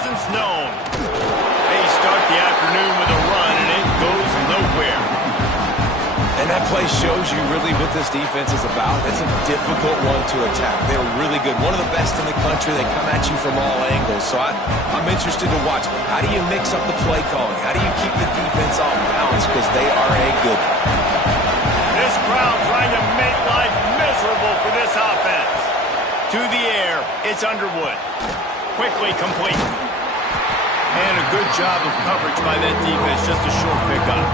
presence known. They start the afternoon with a run, and it goes nowhere. And that play shows you really what this defense is about. It's a difficult one to attack. They're really good. One of the best in the country. They come at you from all angles. So I'm interested to watch. How do you mix up the play calling? How do you keep the defense off balance? Because they are a good one. This crowd trying to make life miserable for this offense. To the air, it's Underwood. Quickly complete. And a good job of coverage by that defense. Just a short pickup.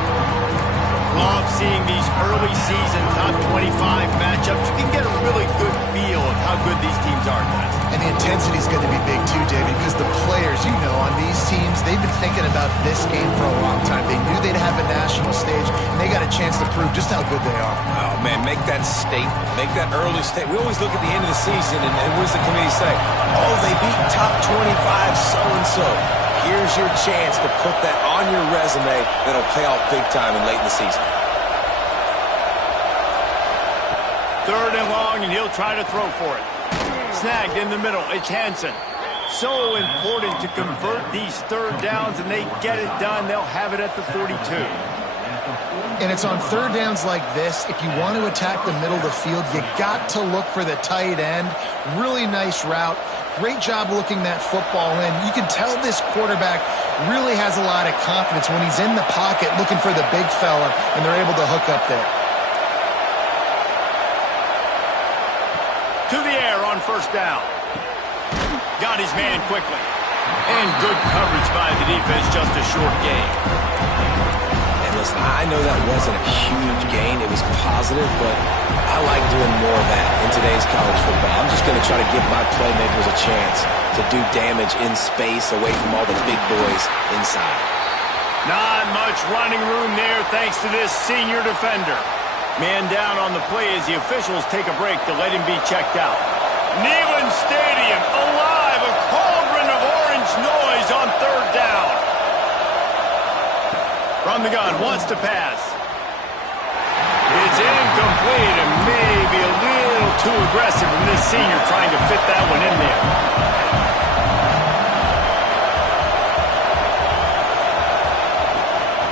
Love seeing these early season top 25 matchups. You can get a really good feel of how good these teams are, guys. And the intensity is going to be big too, David, because the players, you know, on these teams, they've been thinking about this game for a long time. They knew they'd have a national stage, and they got a chance to prove just how good they are. Oh, man, make that statement. Make that early statement. We always look at the end of the season, and what does the committee say? Oh, they beat top 25 so-and-so. Here's your chance to put that on your resume that'll pay off big time and late in the season. Third and long, and he'll try to throw for it. Snagged in the middle. It's Hansen. So important to convert these third downs, and they get it done. They'll have it at the 42. And it's on third downs like this. If you want to attack the middle of the field, you got to look for the tight end. Really nice route. Great job looking that football in. You can tell this quarterback really has a lot of confidence when he's in the pocket looking for the big fella, and they're able to hook up there. To the air on first down. Got his man quickly. And good coverage by the defense, just a short gain. And listen, I know that wasn't a huge gain. It was positive, but I like doing more of that in today's college football. I'm just going to try to give my playmakers a chance to do damage in space away from all the big boys inside. Not much running room there thanks to this senior defender. Man down on the play as the officials take a break to let him be checked out. Neyland Stadium alive, a cauldron of orange noise on third down. From the gun, wants to pass. It's incomplete and maybe a little too aggressive from this senior trying to fit that one in there.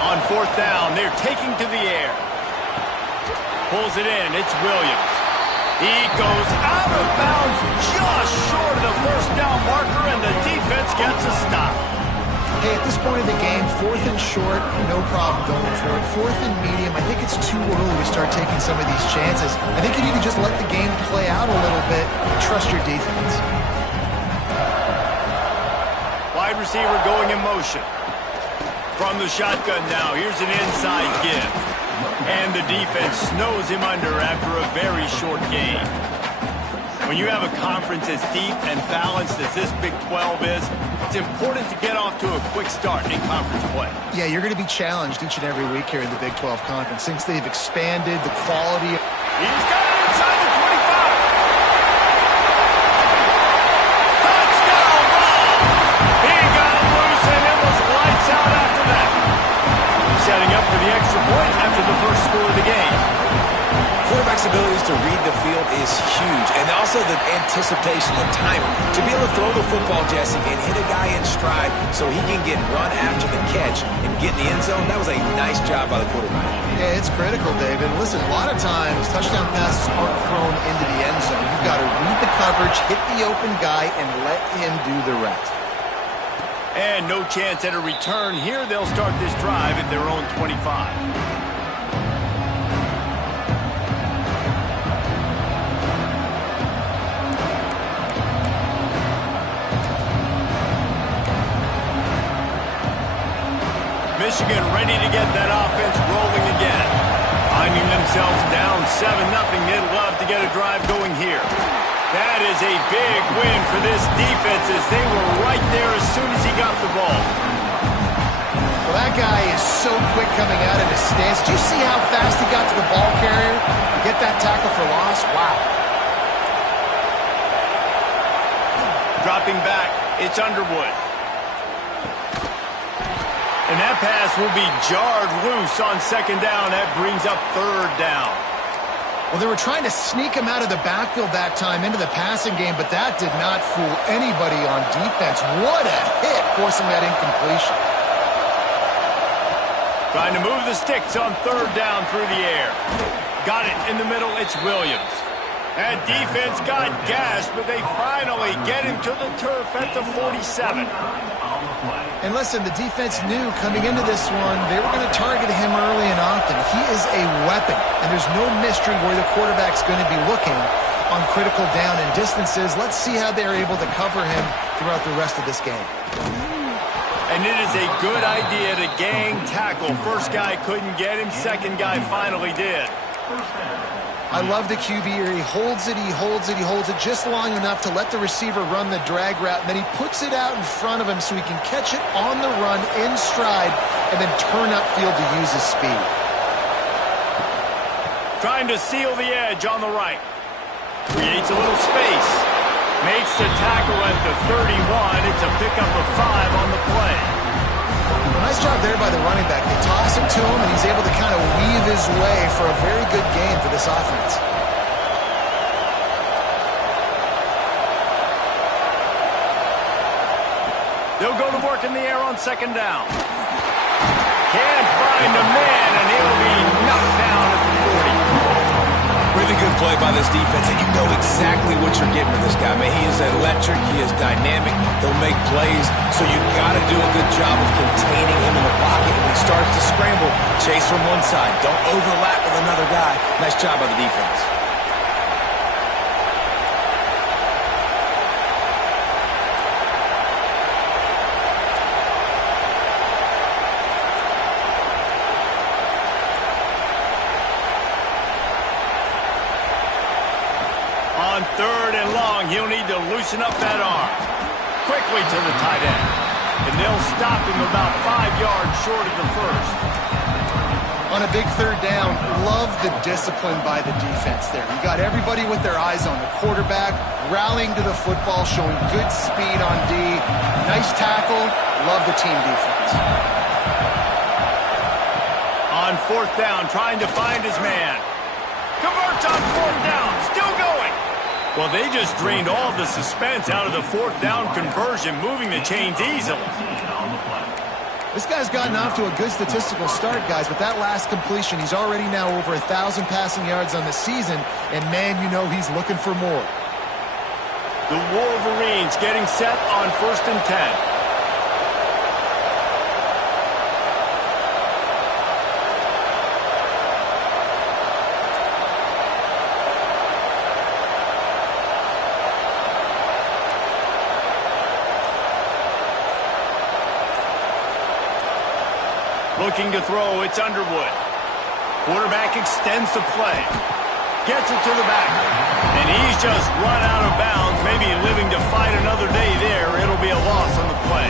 On fourth down, they're taking to the air. Pulls it in. It's Williams. He goes out of bounds just short of the first down marker, and the defense gets a stop. Hey, at this point in the game, fourth and short, no problem going for it. Fourth and medium, I think it's too early to start taking some of these chances. I think you need to just let the game play out a little bit and trust your defense. Wide receiver going in motion. From the shotgun now, here's an inside give. And the defense snows him under after a very short game. When you have a conference as deep and balanced as this Big 12 is, it's important to get off to a quick start in conference play. Yeah, you're going to be challenged each and every week here in the Big 12 Conference since they've expanded the quality. He's got it inside the 25. Touchdown ball! He got loose, and it was lights out after that. Setting up for the extra point after the first score of the game. Quarterback's abilities to read the field is huge, and also the anticipation, the timing. To be able to throw the football, Jesse, and hit a guy in stride so he can get run after the catch and get in the end zone, that was a nice job by the quarterback. Yeah, it's critical, David. Listen, a lot of times touchdown passes aren't thrown into the end zone. You've got to read the coverage, hit the open guy, and let him do the rest. And no chance at a return here. They'll start this drive at their own 25. Michigan ready to get that offense rolling again. Finding themselves down 7-0, they'd love to get a drive going here. That is a big win for this defense as they were right there as soon as he got the ball. Well, that guy is so quick coming out of his stance. Do you see how fast he got to the ball carrier? Get that tackle for loss? Wow. Dropping back, it's Underwood. And that pass will be jarred loose on second down. That brings up third down. Well, they were trying to sneak him out of the backfield that time into the passing game, but that did not fool anybody on defense. What a hit, forcing that incompletion. Trying to move the sticks on third down through the air. Got it in the middle. It's Williams. That defense got gashed, but they finally get him to the turf at the 47. And listen, the defense knew coming into this one, they were going to target him early and often. He is a weapon, and there's no mystery where the quarterback's going to be looking on critical down and distances. Let's see how they're able to cover him throughout the rest of this game. And it is a good idea to gang tackle. First guy couldn't get him. Second guy finally did. I love the QB here. He holds it, he holds it, he holds it just long enough to let the receiver run the drag route, and then he puts it out in front of him so he can catch it on the run in stride and then turn upfield to use his speed. Trying to seal the edge on the right. Creates a little space. Makes the tackle at the 31. It's a pickup of 5 on the play. Nice job there by the running back. They toss it to him, and he's able to kind of weave his way for a very good game for this offense. They'll go to work in the air on second down. Can't find a man, and he'll be knocked down at the 40. Really good play by this defense, and you know exactly what you're getting with this guy. Man, he is electric. He is dynamic. He'll make plays, so you got to do a good job of containing him in the pocket. When he starts to scramble, chase from one side. Don't overlap with another guy. Nice job by the defense. On third and long, he'll need to loosen up that arm. Quickly to the tight end. And they'll stop him about 5 yards short of the first. On a big third down, love the discipline by the defense there. You got everybody with their eyes on the quarterback, rallying to the football, showing good speed on D. Nice tackle. Love the team defense. On fourth down, trying to find his man. Converts on fourth down. Still going. Well, they just drained all the suspense out of the fourth down conversion, moving the chains easily. This guy's gotten off to a good statistical start, guys, but that last completion, he's already now over 1,000 passing yards on the season, and man, you know he's looking for more. The Wolverines getting set on 1st and 10. Looking to throw, it's Underwood. Quarterback extends the play. Gets it to the back. And he's just run out of bounds, maybe living to fight another day there. It'll be a loss on the play.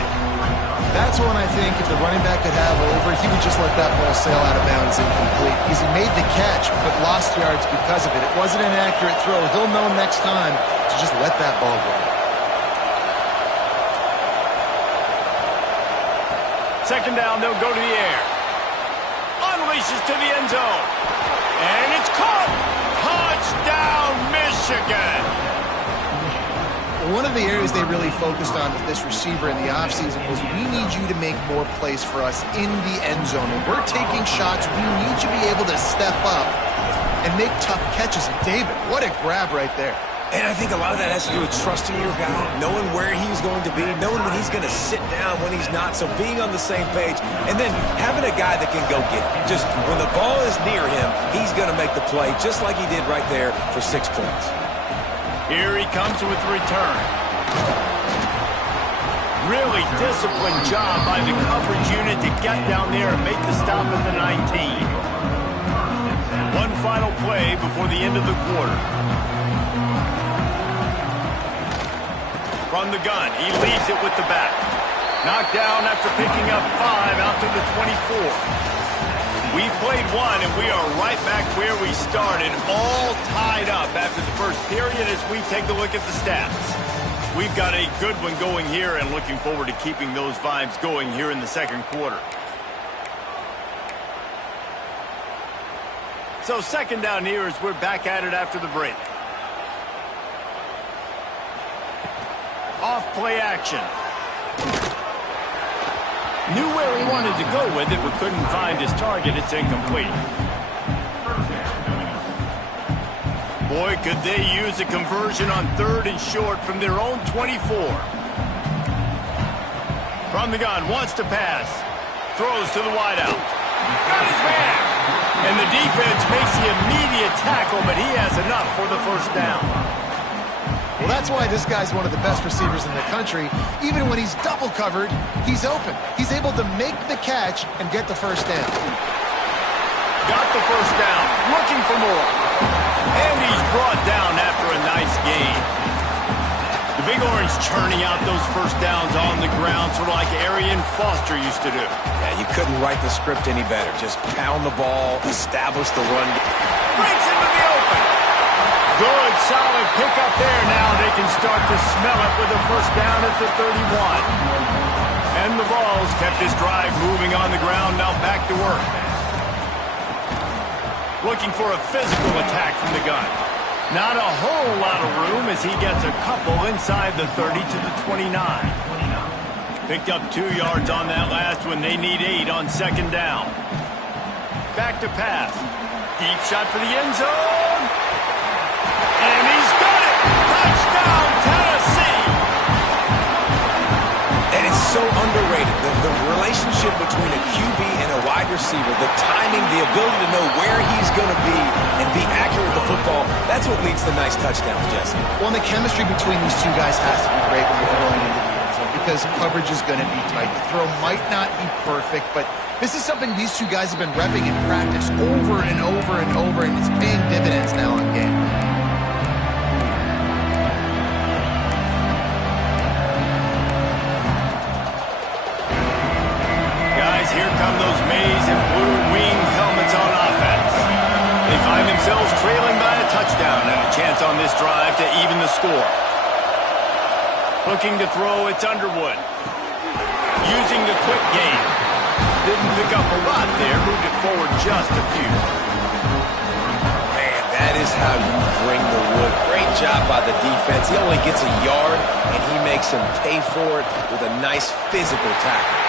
That's one I think if the running back could have over, he would just let that ball sail out of bounds incomplete. Because he made the catch, but lost yards because of it. It wasn't an accurate throw. He'll know next time to just let that ball go. Second down, they'll go to the air. Unleashes to the end zone. And it's caught. Touchdown, Michigan. One of the areas they really focused on with this receiver in the offseason was we need you to make more plays for us in the end zone. When we're taking shots, we need you to be able to step up and make tough catches. And David, what a grab right there. And I think a lot of that has to do with trusting your guy, knowing where he's going to be, knowing when he's going to sit down, when he's not, so being on the same page, and then having a guy that can go get it. Just when the ball is near him, he's going to make the play, just like he did right there for 6 points. Here he comes with the return. Really disciplined job by the coverage unit to get down there and make the stop at the 19. One final play before the end of the quarter. From the gun, he leaves it with the back. Knocked down after picking up 5 out to the 24. We've played 1, and we are right back where we started, all tied up after the first period as we take a look at the stats. We've got a good one going here and looking forward to keeping those vibes going here in the second quarter. So second down here as we're back at it after the break. Off play action. Knew where he wanted to go with it, but couldn't find his target. It's incomplete. Boy, could they use a conversion on 3rd and short from their own 24. From the gun, wants to pass. Throws to the wideout. Got his man. And the defense makes the immediate tackle, but he has enough for the first down. Well, that's why this guy's one of the best receivers in the country. Even when he's double covered, he's open. He's able to make the catch and get the first down. Got the first down. Looking for more. And he's brought down after a nice gain. The Big Orange churning out those first downs on the ground, sort of like Arian Foster used to do. Yeah, you couldn't write the script any better. Just pound the ball, establish the run. Breaks into the open. Good, solid pickup there. Now they can start to smell it with a first down at the 31. And the Vols kept this drive moving on the ground. Now back to work. Looking for a physical attack from the gun. Not a whole lot of room as he gets a couple inside the 30 to the 29. Picked up 2 yards on that last one. They need 8 on second down. Back to pass. Deep shot for the end zone. And he's got it. Touchdown, Tennessee. And it's so underrated. The relationship between a QB and a wide receiver, the timing, the ability to know where he's going to be and be accurate with the football, that's what leads to nice touchdowns, Jesse. Well, and the chemistry between these two guys has to be great when you're going into the end zone because coverage is going to be tight. The throw might not be perfect, but this is something these two guys have been repping in practice over and over and over, and it's paying dividends now in game. Here come those maize and blue wing helmets on offense. They find themselves trailing by a touchdown and a chance on this drive to even the score. Looking to throw, it's Underwood. Using the quick game. Didn't pick up a lot there, moved it forward just a few. Man, that is how you bring the wood. Great job by the defense. He only gets a yard, and he makes him pay for it with a nice physical tackle.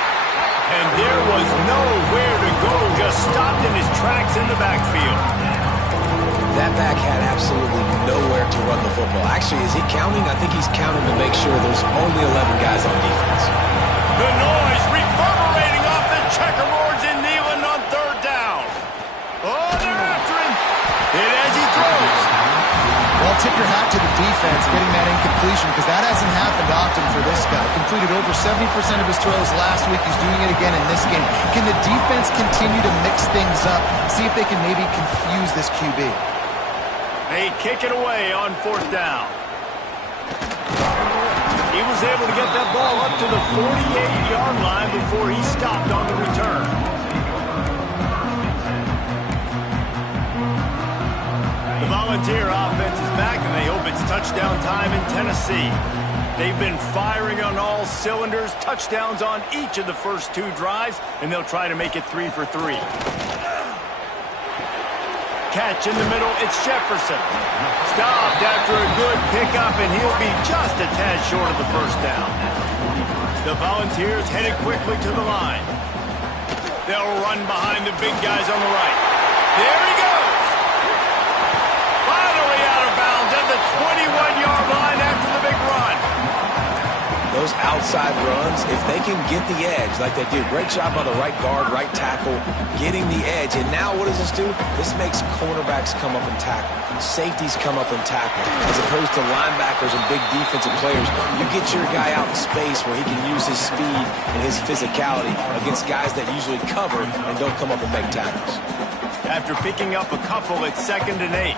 And there was nowhere to go, just stopped in his tracks in the backfield. That back had absolutely nowhere to run the football. Actually, is he counting? I think he's counting to make sure there's only 11 guys on defense. The noise reverberating off the checkerboards in Neyland on third down. Oh, they're after him. Hit as he throws. Well, tip your hat to the defense getting that incompletion because that hasn't happened often for this guy. Completed over 70% of his throws last week. He's doing it again in this game. Can the defense continue to mix things up? See if they can maybe confuse this QB. They kick it away on fourth down. He was able to get that ball up to the 48-yard line before he stopped on the return. The Volunteer offense is back, and they hope it's touchdown time in Tennessee. They've been firing on all cylinders, touchdowns on each of the first 2 drives, and they'll try to make it 3 for 3. Catch in the middle, it's Jefferson. Stopped after a good pickup, and he'll be just a tad short of the first down. The Volunteers headed quickly to the line. They'll run behind the big guys on the right. There he goes. Finally out of bounds at the 21-yard line after the big run. Those outside runs, if they can get the edge like they do, great job by the right guard, right tackle, getting the edge. And now what does this do? This makes cornerbacks come up and tackle. Safeties come up and tackle. As opposed to linebackers and big defensive players, you get your guy out in space where he can use his speed and his physicality against guys that usually cover and don't come up and make tackles. After picking up a couple, it's 2nd and 8.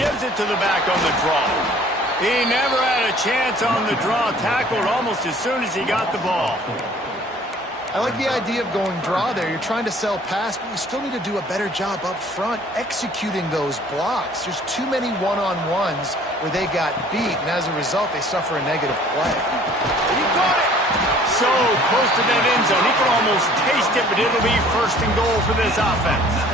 Gives it to the back on the draw. He never had a chance on the draw, tackled almost as soon as he got the ball. I like the idea of going draw there. You're trying to sell pass, but you still need to do a better job up front executing those blocks. There's too many one-on-ones where they got beat, and as a result, they suffer a negative play. He got it! So close to that end zone. He can almost taste it, but it'll be first and goal for this offense.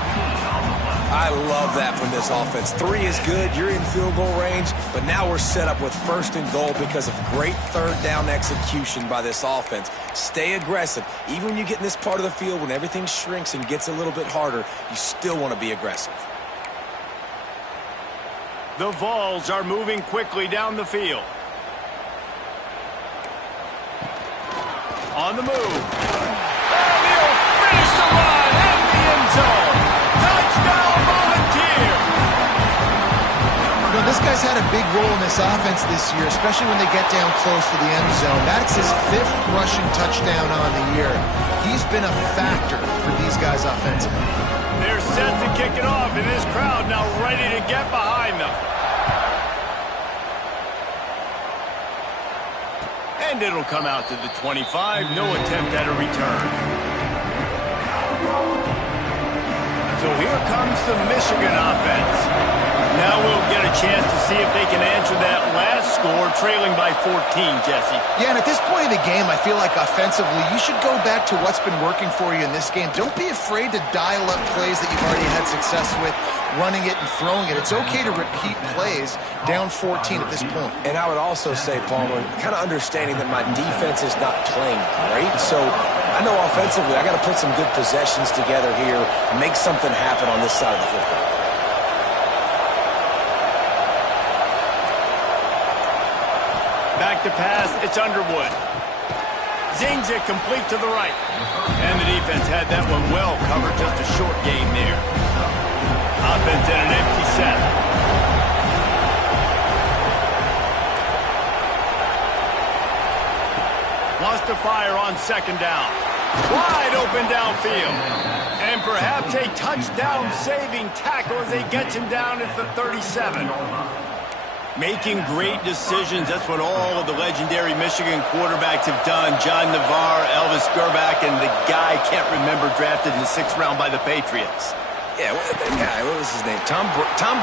I love that from this offense. 3 is good. You're in field goal range, but now we're set up with first and goal because of great third down execution by this offense. Stay aggressive. Even when you get in this part of the field, when everything shrinks and gets a little bit harder, you still want to be aggressive. The Vols are moving quickly down the field. On the move. And he'll finish the run at the end zone. Touchdown, Volunteer! You know, this guy's had a big role in this offense this year, especially when they get down close to the end zone. That's his 5th rushing touchdown on the year. He's been a factor for these guys offensively. They're set to kick it off, and this crowd now ready to get behind them. And it'll come out to the 25. No attempt at a return. So here comes the Michigan offense. Now we'll get a chance to see if they can answer that last score, trailing by 14, Jesse. Yeah, and at this point in the game, I feel like offensively, you should go back to what's been working for you in this game. Don't be afraid to dial up plays that you've already had success with, running it and throwing it. It's okay to repeat plays down 14 at this point. And I would also say, Palmer, kind of understanding that my defense is not playing great, so I know offensively I got to put some good possessions together here, make something happen on this side of the football. Back to pass, it's Underwood. Zings it complete to the right. And the defense had that one well covered, just a short gain there. Offense in an empty set. Wants to fire on second down. Wide open downfield. And perhaps a touchdown-saving tackle as they get him down at the 37. Making great decisions. That's what all of the legendary Michigan quarterbacks have done. John Navarre, Elvis Gerbach, and the guy, can't remember, drafted in the 6th round by the Patriots. Yeah, that guy, what was his name? Tom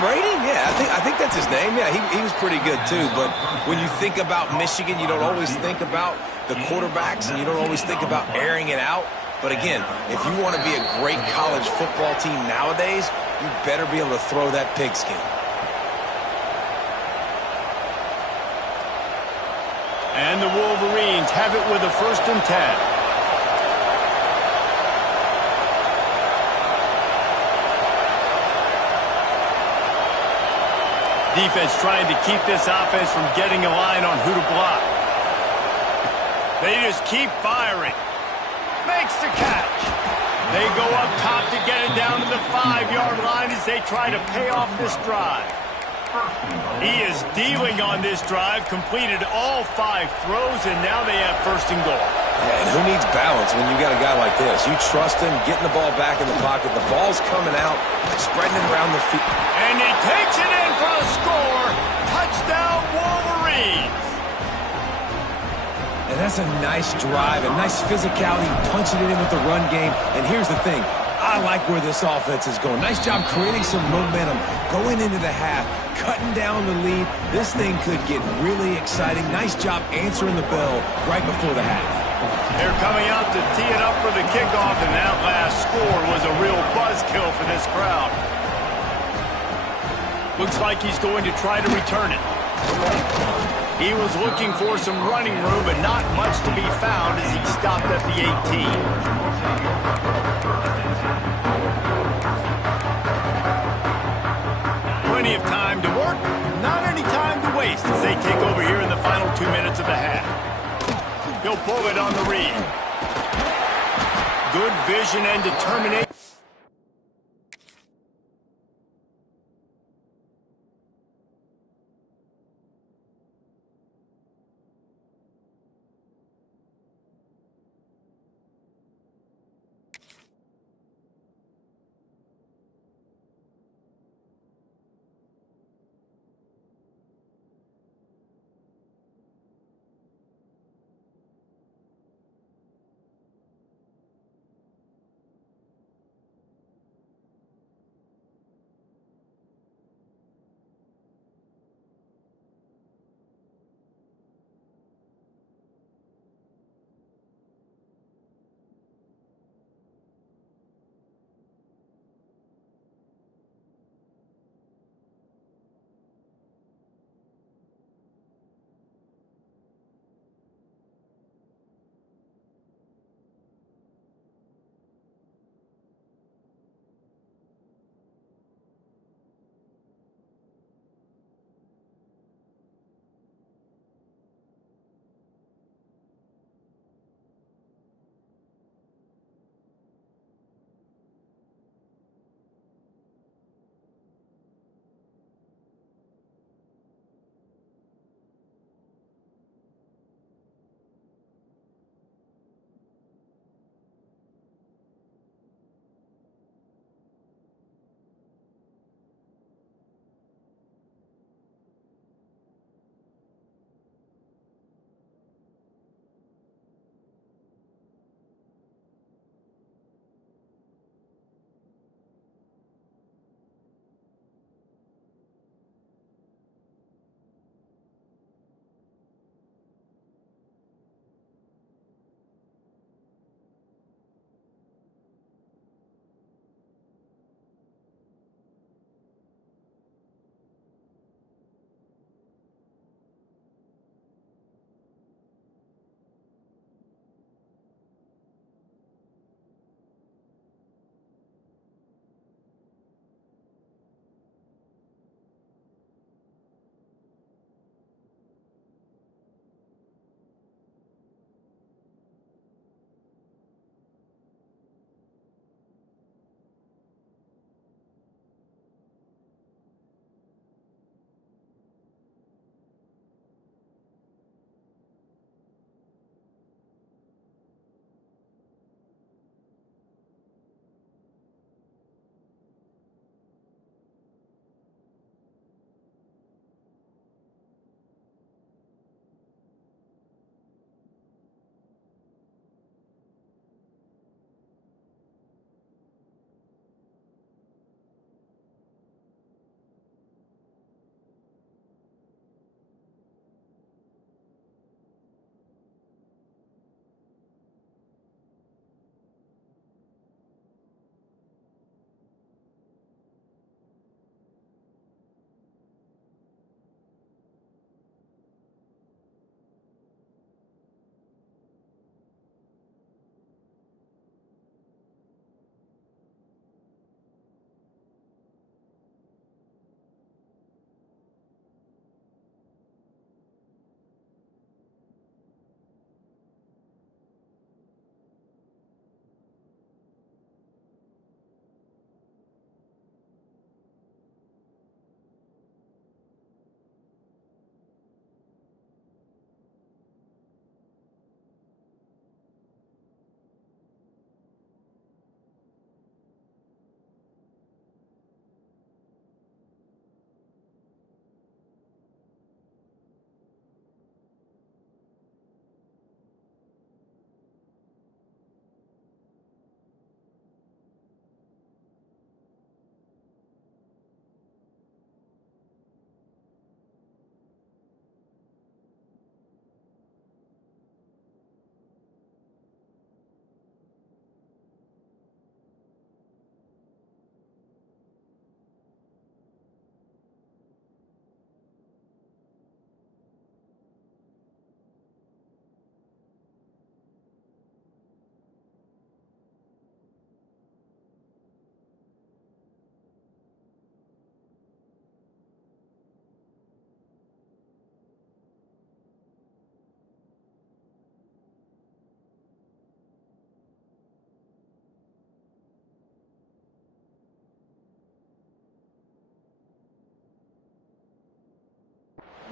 Brady? Yeah, I think that's his name. Yeah, he was pretty good too. But when you think about Michigan, you don't always think about the quarterbacks, and you don't always think about airing it out. But again, if you want to be a great college football team nowadays, you better be able to throw that pigskin. And the Wolverines have it with a 1st and 10. Defense trying to keep this offense from getting a line on who to block. They just keep firing. Makes the catch. They go up top to get it down to the 5-yard line as they try to pay off this drive. He is dealing on this drive, completed all 5 throws, and now they have 1st and goal. Yeah, and who needs balance when you got a guy like this? You trust him, getting the ball back in the pocket. The ball's coming out, spreading it around the field. And he takes it in for a score. Touchdown, Wolverines. And that's a nice drive, a nice physicality, punching it in with the run game. And here's the thing. I like where this offense is going. Nice job creating some momentum, going into the half, cutting down the lead. This thing could get really exciting. Nice job answering the bell right before the half. They're coming out to tee it up for the kickoff, and that last score was a real buzzkill for this crowd. Looks like he's going to try to return it. He was looking for some running room, but not much to be found as he stopped at the 18. Plenty of time to work, not any time to waste as they take over here in the final 2 minutes of the half. He'll pull it on the read. Good vision and determination.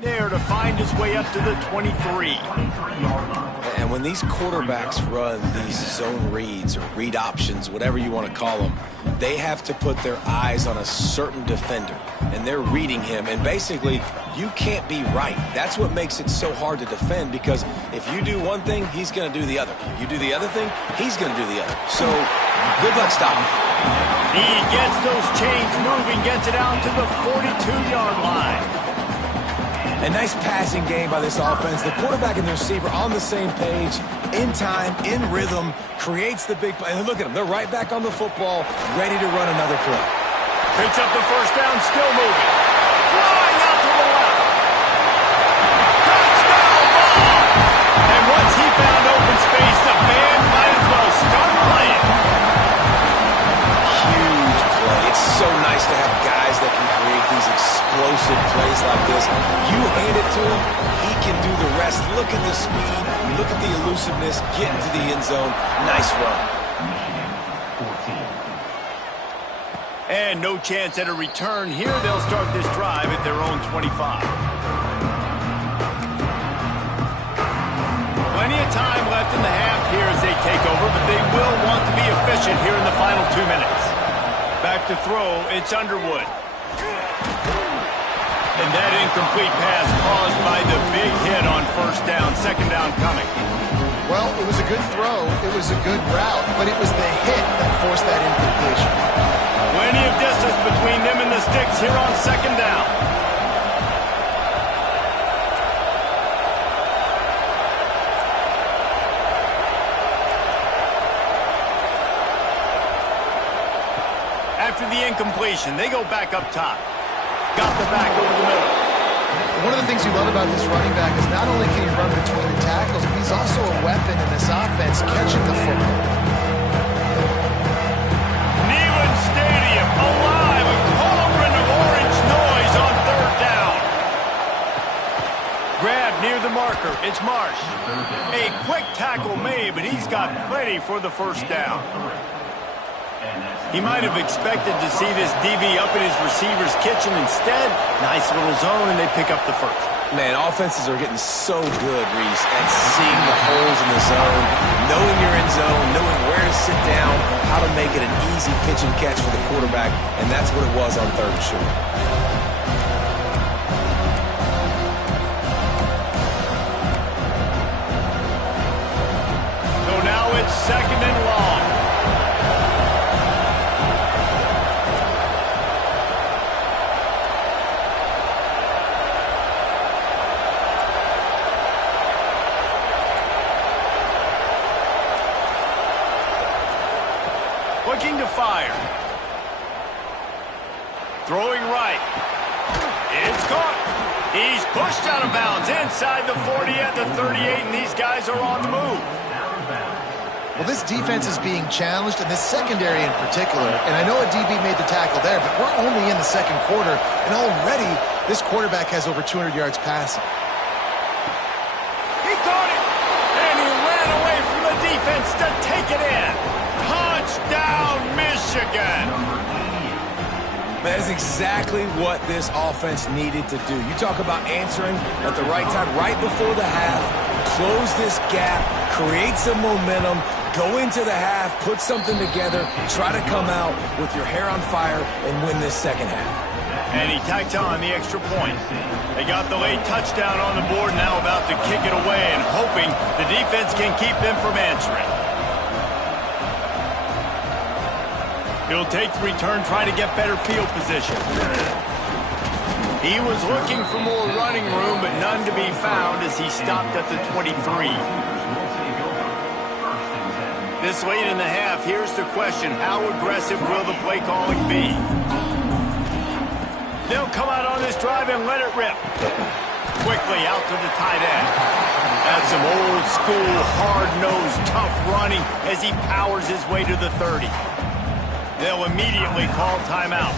there to find his way up to the 23. And when these quarterbacks run these zone reads or read options, whatever you want to call them, they have to put their eyes on a certain defender, and they're reading him. And basically, you can't be right. That's what makes it so hard to defend, because if you do one thing, he's going to do the other. You do the other thing, he's going to do the other. So, good luck stopping. He gets those chains moving, gets it out to the 42-yard line. A nice passing game by this offense. The quarterback and the receiver on the same page, in time, in rhythm, creates the big play. And look at them. They're right back on the football, ready to run another play. Picks up the first down, still moving. Flying out to the left. Touchdown ball! And once he found open space, the band might as well start playing. Huge play. It's so nice to have guys that can create these explosive plays like this. You hand it to him, he can do the rest. Look at the speed, look at the elusiveness, get into the end zone. Nice run. And no chance at a return here. They'll start this drive at their own 25. Plenty of time left in the half here as they take over, but they will want to be efficient here in the final 2 minutes. Back to throw, it's Underwood. And that incomplete pass caused by the big hit on first down. Second down coming. Well, it was a good throw. It was a good route, but it was the hit that forced that incompletion. Plenty of distance between them and the sticks here on second down. After the incompletion, they go back up top. Got the back over the middle. One of the things you love about this running back is not only can he run between the tackles, but he's also a weapon in this offense, catching the football. Neyland Stadium alive, a cauldron of orange noise on third down. Grab near the marker, it's Marsh. A quick tackle made, but he's got plenty for the first down. He might have expected to see this DB up in his receiver's kitchen. Instead, nice little zone, and they pick up the first. Man, offenses are getting so good, Reese, at seeing the holes in the zone, knowing you're in zone, knowing where to sit down, how to make it an easy pitch and catch for the quarterback, and that's what it was on third and short. So now it's second and long. Looking to fire. Throwing right. It's caught. He's pushed out of bounds inside the 40 at the 38, and these guys are on the move. Well, this defense is being challenged, and this secondary in particular. And I know a DB made the tackle there, but we're only in the second quarter, and already this quarterback has over 200 yards passing. He caught it, and he ran away from the defense to take it in. Touchdown, Michigan! That is exactly what this offense needed to do. You talk about answering at the right time, right before the half, close this gap, create some momentum, go into the half, put something together, try to come out with your hair on fire and win this second half. And he tacks on the extra point. They got the late touchdown on the board, now about to kick it away and hoping the defense can keep them from answering. He'll take the return, try to get better field position. He was looking for more running room, but none to be found as he stopped at the 23. This late in the half, here's the question. How aggressive will the play calling be? They'll come out on this drive and let it rip. Quickly out to the tight end. That's some old school, hard-nosed, tough running as he powers his way to the 30. They'll immediately call timeout.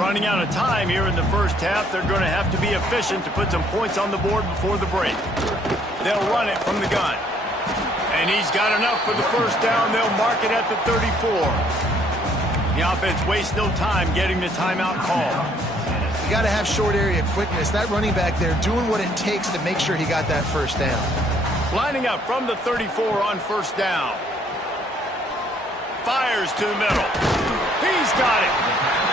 Running out of time here in the first half, they're going to have to be efficient to put some points on the board before the break. They'll run it from the gun. And he's got enough for the first down. They'll mark it at the 34. The offense wastes no time getting the timeout call. You got to have short area quickness. That running back there doing what it takes to make sure he got that first down. Lining up from the 34 on first down. Fires to the middle. He's got it.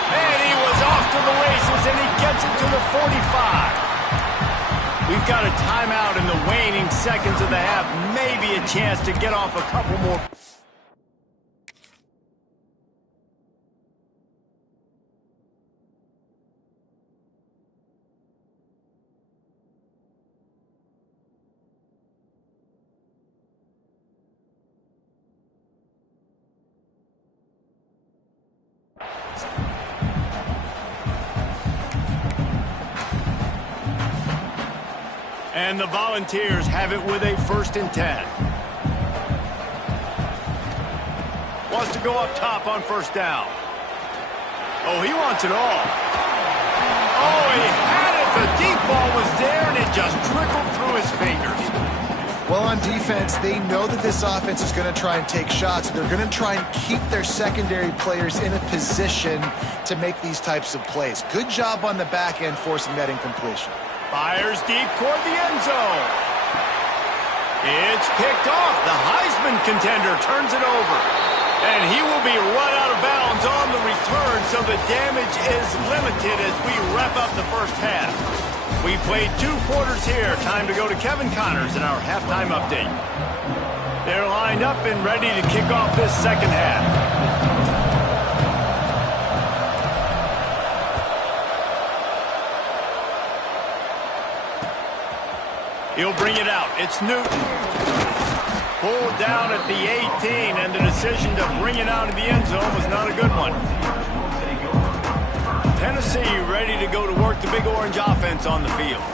And he was off to the races, and he gets it to the 45. We've got a timeout in the waning seconds of the half. Maybe a chance to get off a couple more. And the Volunteers have it with a 1st and 10. Wants to go up top on first down. Oh, he wants it all. Oh, he had it. The deep ball was there, and it just trickled through his fingers. Well, on defense, they know that this offense is going to try and take shots. They're going to try and keep their secondary players in a position to make these types of plays. Good job on the back end forcing that incompletion. Fires deep toward the end zone. It's picked off. The Heisman contender turns it over. And he will be run out of bounds on the return, so the damage is limited as we wrap up the first half. We played 2 quarters here. Time to go to Kevin Connors in our halftime update. They're lined up and ready to kick off this second half. He'll bring it out. It's Newton. Pulled down at the 18, and the decision to bring it out of the end zone was not a good one. Tennessee ready to go to work the Big Orange offense on the field.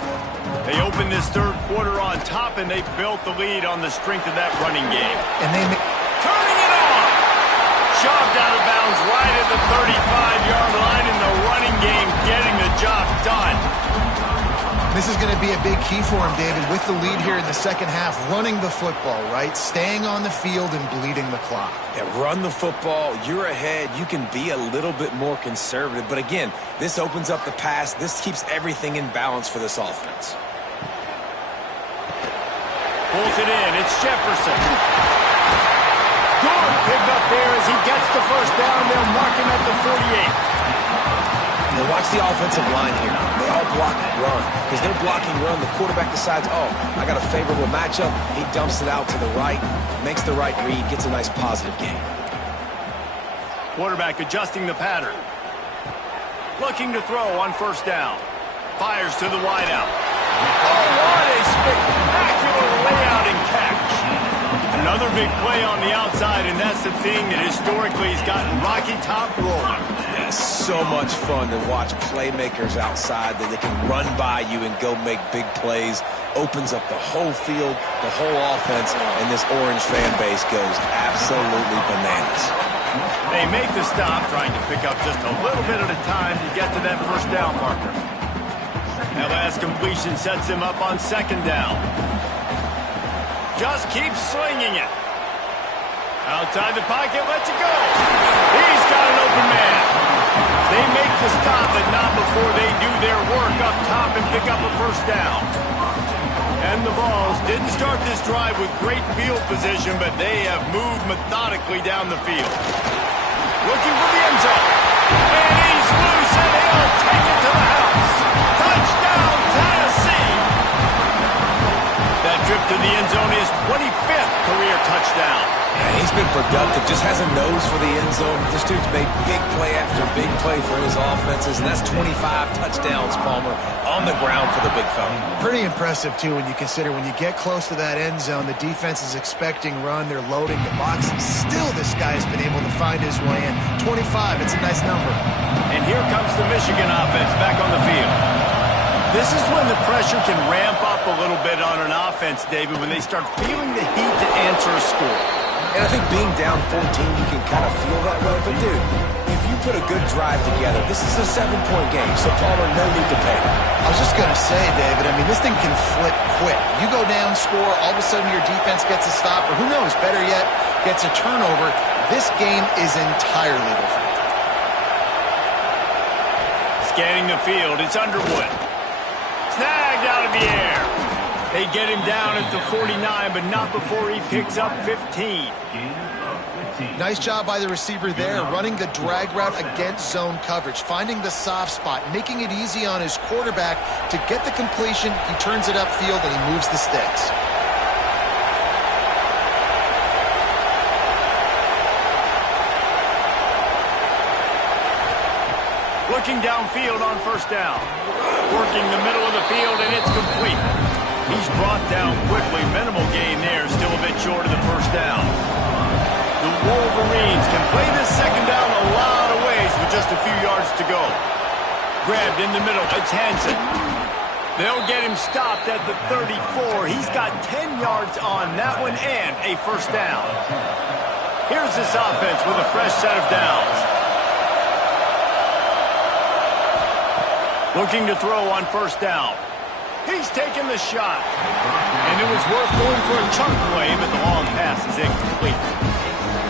They opened this 3rd quarter on top, and they built the lead on the strength of that running game. And they turning it on! Shoved out of bounds right at the 35-yard line, and the running game getting the job done. This is going to be a big key for him, David, with the lead here in the second half, running the football, right? Staying on the field and bleeding the clock. Yeah, run the football. You're ahead. You can be a little bit more conservative. But again, this opens up the pass. This keeps everything in balance for this offense. Pulls it in. It's Jefferson. Good pick up there as he gets the first down. They'll mark him at the 48. Now watch the offensive line here. They all block run. Because they're blocking run, the quarterback decides, oh, I got a favorable matchup. He dumps it out to the right, makes the right read, gets a nice positive gain. Quarterback adjusting the pattern. Looking to throw on first down. Fires to the wideout. Oh, what a spectacular layout and catch. Another big play on the outside, and that's the thing that historically has gotten Rocky Top rolling. Yeah, so much fun to watch playmakers outside that they can run by you and go make big plays. Opens up the whole field, the whole offense, and this Orange fan base goes absolutely bananas. They make the stop, trying to pick up just a little bit at a time to get to that first down marker. That last completion sets him up on second down. Just keeps slinging it. Outside the pocket, lets it go. He's got an open man. They make the stop, but not before they do their work up top and pick up a first down. And the Vols didn't start this drive with great field position, but they have moved methodically down the field. Looking for the end zone. And he's loose, and he'll take it to the house. Touchdown, Tennessee! That trip to the end zone is 25th career touchdown. And he's been productive, just has a nose for the end zone. This dude's made big play after big play for his offenses, and that's 25 touchdowns, Palmer, on the ground for the big fella. Pretty impressive, too, when you consider when you get close to that end zone, the defense is expecting run, they're loading the box. Still, this guy's been able to find his way in. 25, it's a nice number. And here comes the Michigan offense back on the field. This is when the pressure can ramp up a little bit on an offense, David, when they start feeling the heat to answer a score. And I think being down 14, you can kind of feel that way. But, dude, if you put a good drive together, this is a 7-point game, so Palmer, no need to panic. I was just going to say, David, I mean, this thing can flip quick. You go down, score, all of a sudden your defense gets a stop, or who knows, better yet, gets a turnover. This game is entirely different. Scanning the field, it's Underwood. Snagged out of the air. They get him down at the 49, but not before he picks up 15. Nice job by the receiver there, running the drag route against zone coverage, finding the soft spot, making it easy on his quarterback to get the completion. He turns it upfield and he moves the sticks. Looking downfield on first down. Working the middle of the field, and it's complete. He's brought down quickly. Minimal gain there, still a bit short of the first down. The Wolverines can play this second down a lot of ways with just a few yards to go. Grabbed in the middle, it's Hansen. They'll get him stopped at the 34. He's got 10 yards on that one and a first down. Here's this offense with a fresh set of downs. Looking to throw on first down. He's taking the shot. And it was worth going for a chunk play, but the long pass is incomplete.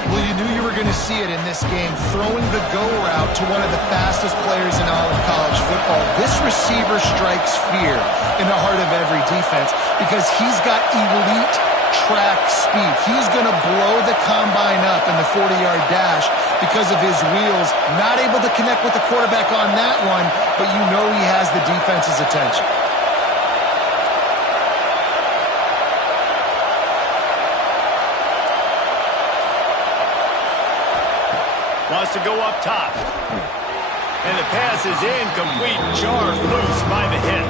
Well, you knew you were going to see it in this game, throwing the go route to one of the fastest players in all of college football. This receiver strikes fear in the heart of every defense because he's got elite track speed. He's going to blow the combine up in the 40-yard dash because of his wheels. Not able to connect with the quarterback on that one, but you know he has the defense's attention. Wants to go up top. And the pass is incomplete. Jarred loose by the hit.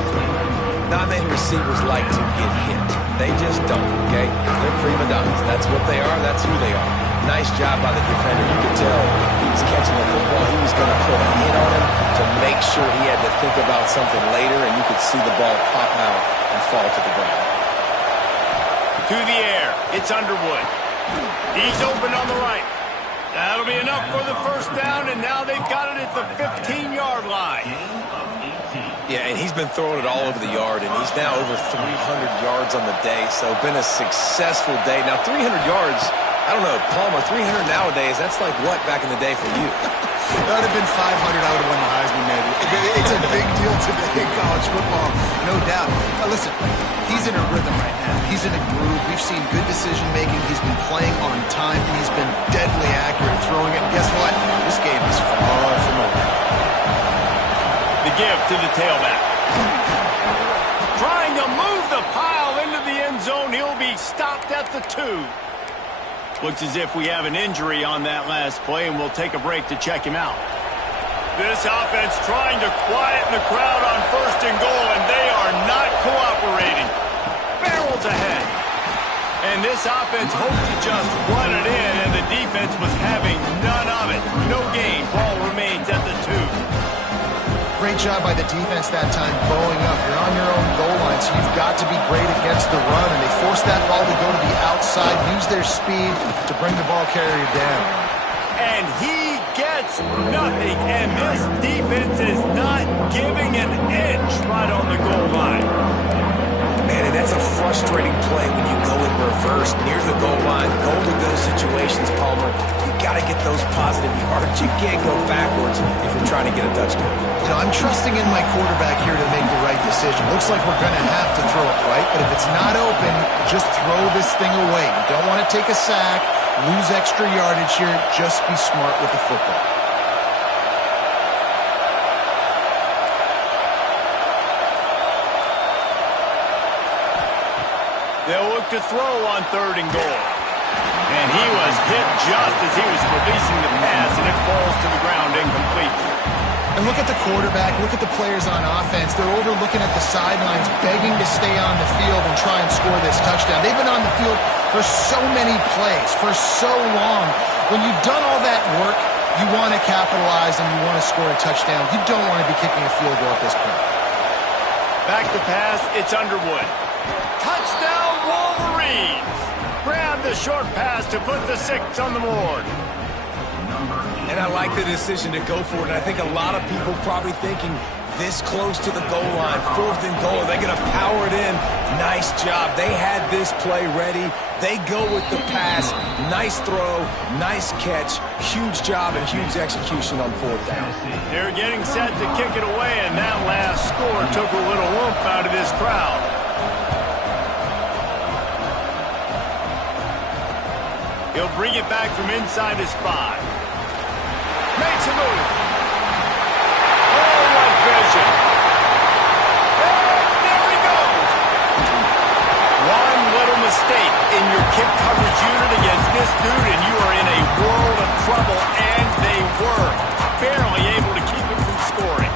Not many receivers like to get hit. They just don't, okay? They're prima donnas. That's what they are. That's who they are. Nice job by the defender. You could tell he was catching the football. He was going to put a hit on him to make sure he had to think about something later, and you could see the ball pop out and fall to the ground. To the air. It's Underwood. He's open on the right. That'll be enough for the first down, and now they've got it at the 15-yard line. Yeah, and he's been throwing it all over the yard, and he's now over 300 yards on the day, so been a successful day. Now, 300 yards, I don't know, Palmer, 300 nowadays, that's like what back in the day for you? That would have been 500, I would have won the Heisman, maybe. It's a big deal today in college football, no doubt. Now, listen, he's in a rhythm right now. He's in a groove. We've seen good decision-making. He's been playing on time, and he's been deadly accurate throwing it. And guess what? This game is far from over. The give to the tailback. Trying to move the pile into the end zone. He'll be stopped at the 2. Looks as if we have an injury on that last play, and we'll take a break to check him out. This offense trying to quieten the crowd on first and goal, and they are not cooperating. Barrels ahead. And this offense hoped to just run it in, and the defense was having none of it. No gain. Ball remains at the 2. Great job by the defense that time, bowing up. You're on your own goal line, so you've got to be great against the run, and they forced that ball to go to the outside, use their speed to bring the ball carrier down. And he gets nothing, and this defense is not giving an inch right on the goal line. Man, and that's a frustrating play when you go in reverse near the goal line. Goal-to-go situations, Palmer, you got to get those positive yards. You can't go backwards if you're trying to get a touchdown. You know, I'm trusting in my quarterback here to make the right decision. Looks like we're going to have to throw it right, but if it's not open, just throw this thing away. You don't want to take a sack, lose extra yardage here. Just be smart with the football. They'll look to throw on third and goal. And he was hit just as he was releasing the pass, and it falls to the ground incomplete. And look at the quarterback, look at the players on offense. They're overlooking at the sidelines, begging to stay on the field and try and score this touchdown. They've been on the field for so many plays, for so long. When you've done all that work, you want to capitalize and you want to score a touchdown. You don't want to be kicking a field goal at this point. Back to pass, it's Underwood. Touchdown, Wolverines! Grab the short pass to put the 6 on the board. And I like the decision to go for it. And I think a lot of people probably thinking this close to the goal line, 4th and goal. They're going to power it in. Nice job. They had this play ready. They go with the pass. Nice throw, nice catch. Huge job and huge execution on 4th down. They're getting set to kick it away, and that last score took a little oomph out of this crowd. He'll bring it back from inside his 5. Makes a move. Oh, what vision. And there he goes. One little mistake in your kick coverage unit against this dude, and you are in a world of trouble, and they were barely able to keep him from scoring.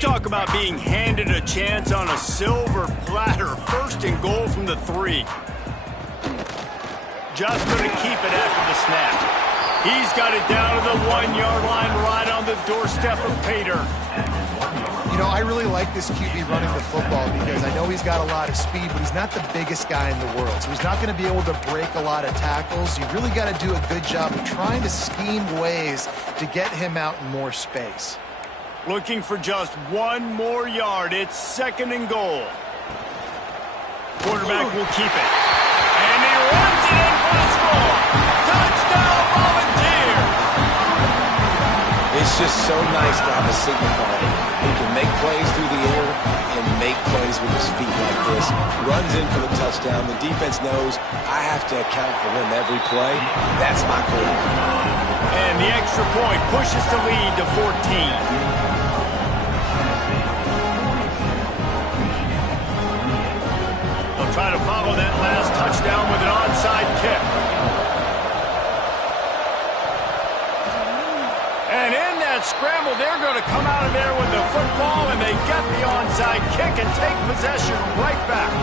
Talk about being handed a chance on a silver platter. 1st and goal from the 3. Just going to keep it after the snap. He's got it down to the 1-yard line right on the doorstep of Pater. You know, I really like this QB running the football because I know he's got a lot of speed, but he's not the biggest guy in the world. So he's not going to be able to break a lot of tackles. You really got to do a good job of trying to scheme ways to get him out in more space. Looking for just 1 more yard. It's 2nd and goal. Quarterback will keep it. And he runs it in for the score. Touchdown, Volunteers! It's just so nice to have a signal caller who can make plays through the air and make plays with his feet like this. Runs in for the touchdown. The defense knows I have to account for him every play. That's my quarterback. And the extra point pushes the lead to 14. Try to follow that last touchdown with an onside kick. And in that scramble, they're going to come out of there with the football, and they get the onside kick and take possession right back.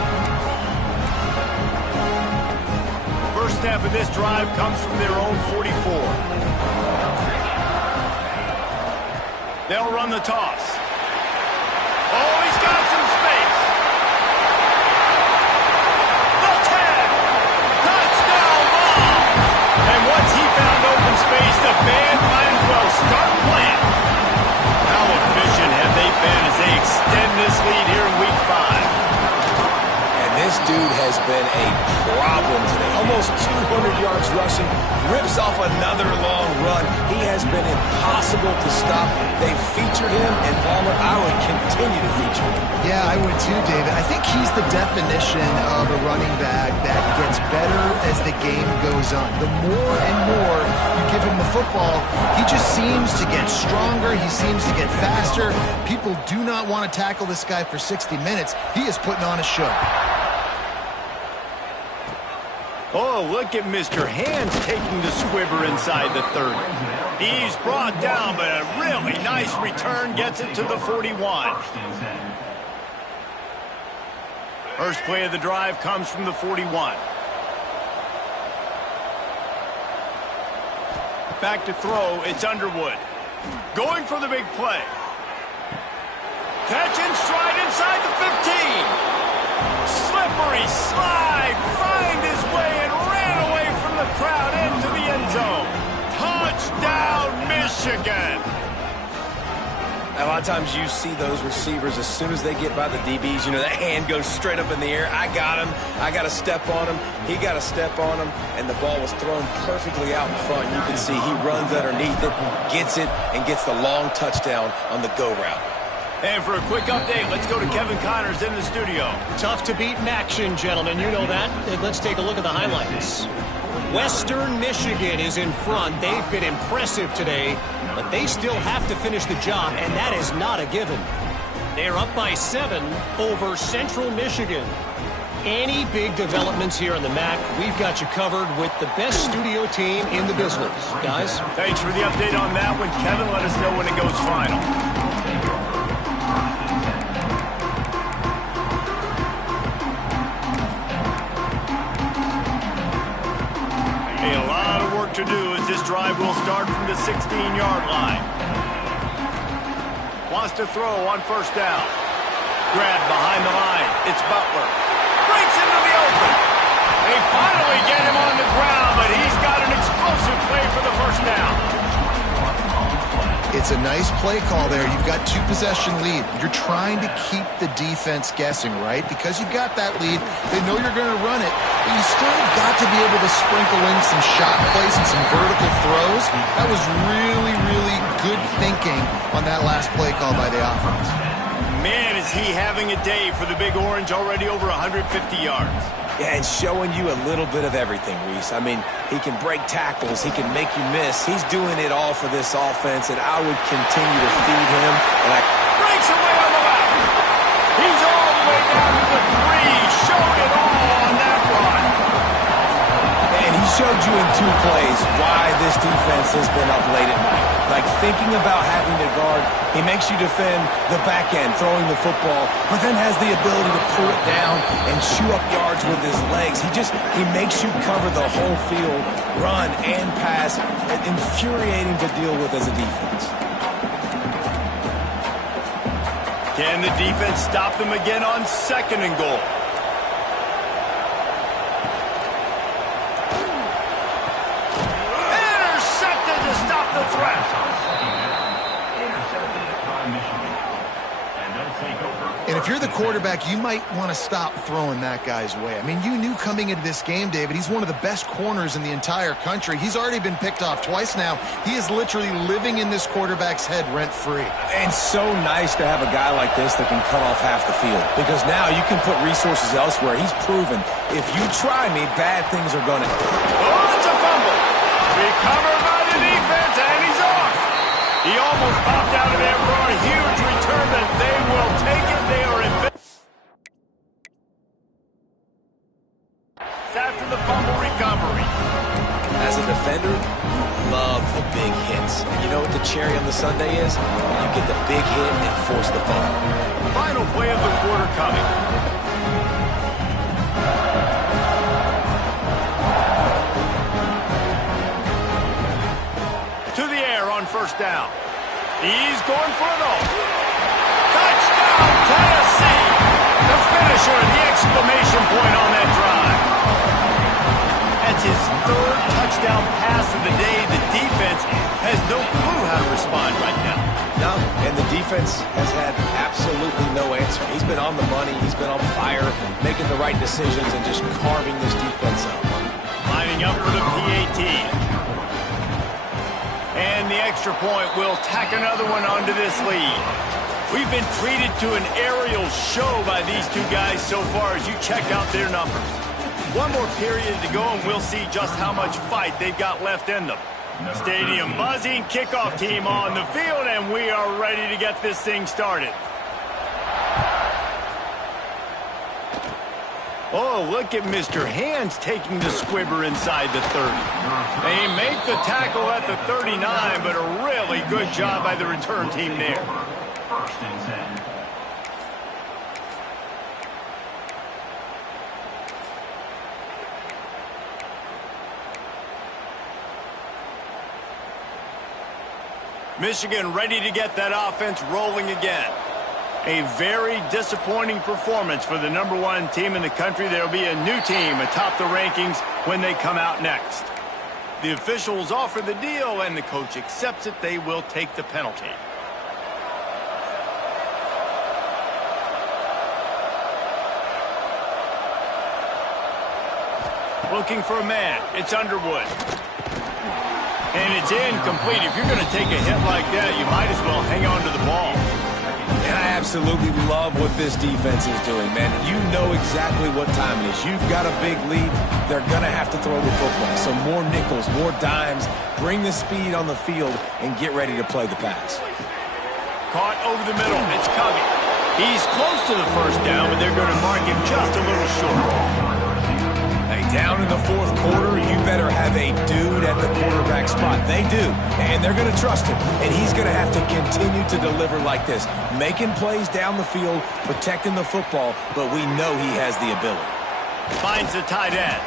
First snap of this drive comes from their own 44. They'll run the toss. Oh, he's got some space. Once he found open space, the band might as well start playing. How efficient have they been as they extend this lead here in Week 5? And This dude has been a problem today. Almost 200 yards rushing. Rips off another long run. He has been impossible to stop. They've featured him, and Palmer, I would continue to feature him. Yeah, I would too, David. I think he's the definition of a running back that gets better as the game goes on. The more and more you give him the football, he just seems to get stronger. He seems to get faster. People do not want to tackle this guy for 60 minutes. He is putting on a show. Oh, look at Mr. Hands taking the squibber inside the 30. He's brought down, but a really nice return gets it to the 41. First play of the drive comes from the 41. Back to throw, it's Underwood. Going for the big play. Catch and stride inside the 15. Slippery slide, find his way and ran away from the crowd into the end zone. Touchdown, Michigan. A lot of times you see those receivers, as soon as they get by the DBs, you know, that hand goes straight up in the air. I got him. I got to step on him. He got to step on him. And the ball was thrown perfectly out in front. You can see he runs underneath it, gets it, and gets the long touchdown on the go route. And for a quick update, let's go to Kevin Connors in the studio. Tough to beat in action, gentlemen. You know that. And let's take a look at the highlights. Western Michigan is in front. They've been impressive today, but they still have to finish the job, and that is not a given. They're up by 7 over Central Michigan. Any big developments here on the MAC, we've got you covered with the best studio team in the business. Guys? Thanks for the update on that one, Kevin. Let us know when it goes final. A lot of work to do as this drive will start from the 16-yard line. Wants to throw on first down. Grabbed behind the line. It's Butler. Breaks into the open. They finally get him on the ground, but he's got an explosive play for the first down. It's a nice play call there. You've got 2-possession lead. You're trying to keep the defense guessing, right? Because you've got that lead, they know you're going to run it, but you still got to be able to sprinkle in some shot plays and some vertical throws. That was really, really good thinking on that last play call by the offense. Man, is he having a day for the Big Orange, already over 150 yards. Yeah, and showing you a little bit of everything, Reese. I mean, he can break tackles. He can make you miss. He's doing it all for this offense, and I would continue to feed him. And breaks away on the left. He's all the way down to the 3. Showed it all on that run. And he showed you in 2 plays why this defense has been up late at night. Like, thinking about having to guard, he makes you defend the back end, throwing the football, but then has the ability to pull it down and chew up yards with his legs. He makes you cover the whole field, run and pass. Infuriating to deal with as a defense. Can the defense stop them again on 2nd and goal? Intercepted to stop the threat. And if you're the quarterback, you might want to stop throwing that guy's way. I mean, you knew coming into this game, David, he's one of the best corners in the entire country. He's already been picked off twice now. He is literally living in this quarterback's head rent-free. And so nice to have a guy like this that can cut off half the field, because now you can put resources elsewhere. He's proven, if you try me, bad things are going to... Oh, it's a fumble. Recovered by the defense, and he's off. He almost popped out of there for a huge return, but they will take it. They are in. After the fumble recovery. As a defender, love the big hits. And you know what the cherry on the sundae is? You get the big hit and force the fumble. Final play of the quarter coming. To the air on first down. He's going for it all. Touchdown, Tennessee! The finisher, the exclamation point on that drive. That's his 3rd touchdown pass of the day. The defense has no clue how to respond right now. No, And the defense has had absolutely no answer. He's been on the money. He's been on fire, making the right decisions and just carving this defense up. Lining up for the PAT. And the extra point will tack another one onto this lead. We've been treated to an aerial show by these two guys so far as you check out their numbers. One more period to go and we'll see just how much fight they've got left in them. Stadium buzzing, kickoff team on the field, and we are ready to get this thing started. Oh, look at Mr. Hands taking the squibber inside the 30. They make the tackle at the 39, but a really good job by the return team there. First and 10. Michigan ready to get that offense rolling again. A very disappointing performance for the #1 team in the country. There will be a new team atop the rankings when they come out next. The officials offer the deal, and the coach accepts it. They will take the penalty. Looking for a man. It's Underwood. And it's incomplete. If you're going to take a hit like that, you might as well hang on to the ball. And I absolutely love what this defense is doing, man. You know exactly what time it is. You've got a big lead. They're going to have to throw the football. So more nickels, more dimes. Bring the speed on the field and get ready to play the pass. Caught over the middle. It's Covey. He's close to the first down, but they're going to mark him just a little short. Hey, down in the fourth quarter, you better have a dude at the quarterback spot. They do, and they're going to trust him, and he's going to have to continue to deliver like this, making plays down the field, protecting the football, but we know he has the ability. Finds the tight end.